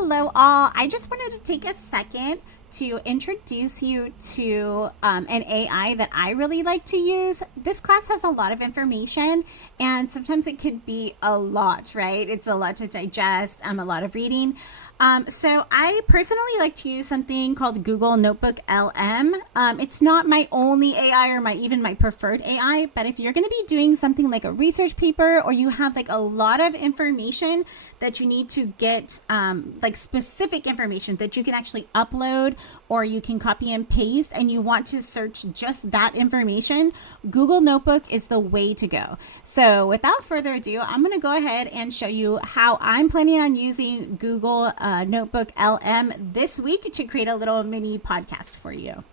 Hello, all. I just wanted to take a second to introduce you to an AI that I really like to use. This class has a lot of information, and sometimes it could be a lot, right? It's a lot to digest, a lot of reading. So I personally like to use something called Google Notebook LM. It's not my only AI or even my preferred AI, but if you're going to be doing something like a research paper, or you have like a lot of information that you need to get, like specific information that you can actually upload or you can copy and paste, and you want to search just that information, Google Notebook is the way to go. So without further ado, I'm going to go ahead and show you how I'm planning on using Google Notebook LM this week to create a little mini podcast for you.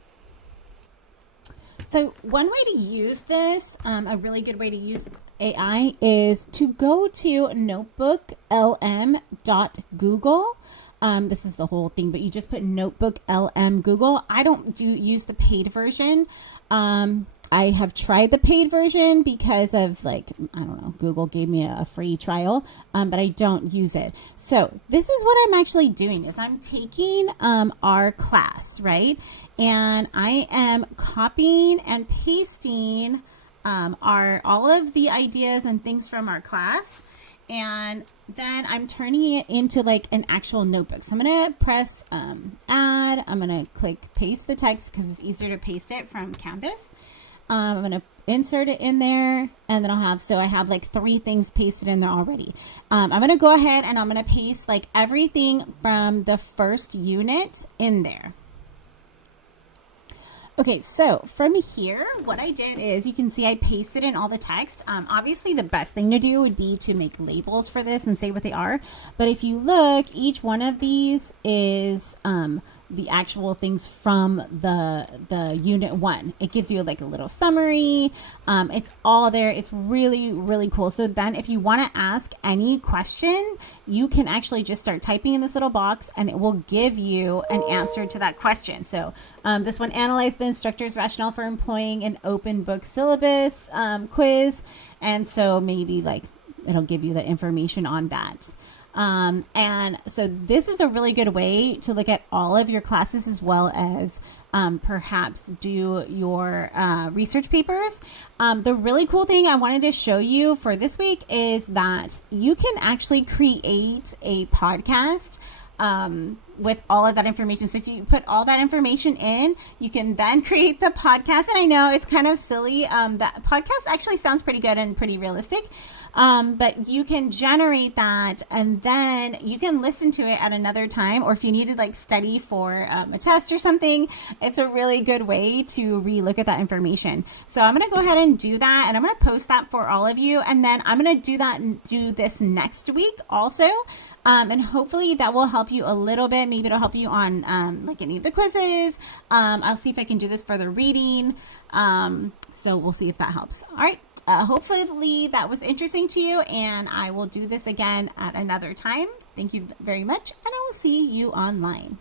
So one way to use this, a really good way to use AI, is to go to notebooklm.google. This is the whole thing, but you just put Notebook LM Google. I don't use the paid version. I have tried the paid version because of I don't know, Google gave me a free trial, but I don't use it. So this is what I'm actually doing is I'm taking our class, right? And I am copying and pasting all of the ideas and things from our class. And then I'm turning it into like an actual notebook. So I'm going to press add. I'm going to click paste the text because it's easier to paste it from Canvas. I'm going to insert it in there, and then I have like 3 things pasted in there already. I'm going to go ahead and I'm going to paste like everything from the first unit in there. Okay, so from here, what I did is you can see I pasted in all the text. Obviously, the best thing to do would be to make labels for this and say what they are. But if you look, each one of these is the actual things from the unit 1. It gives you like a little summary. It's all there. It's really, really cool. So then if you want to ask any question, you can actually just start typing in this little box and it will give you an answer to that question. So this one, analyze the instructor's rationale for employing an open book syllabus quiz. And so maybe like it'll give you the information on that. And so this is a really good way to look at all of your classes as well as perhaps do your research papers. The really cool thing I wanted to show you for this week is that you can actually create a podcast with all of that information. So if you put all that information in, you can then create the podcast. And I know it's kind of silly. That podcast actually sounds pretty good and pretty realistic. But you can generate that and then you can listen to it at another time, or if you need to like study for a test or something, it's a really good way to relook at that information. So I'm going to go ahead and do that, and I'm going to post that for all of you. And then I'm going to do this next week also. And hopefully that will help you a little bit. Maybe it'll help you on like any of the quizzes. I'll see if I can do this for the reading. So we'll see if that helps. All right. Hopefully that was interesting to you, and I will do this again at another time. Thank you very much, and I will see you online.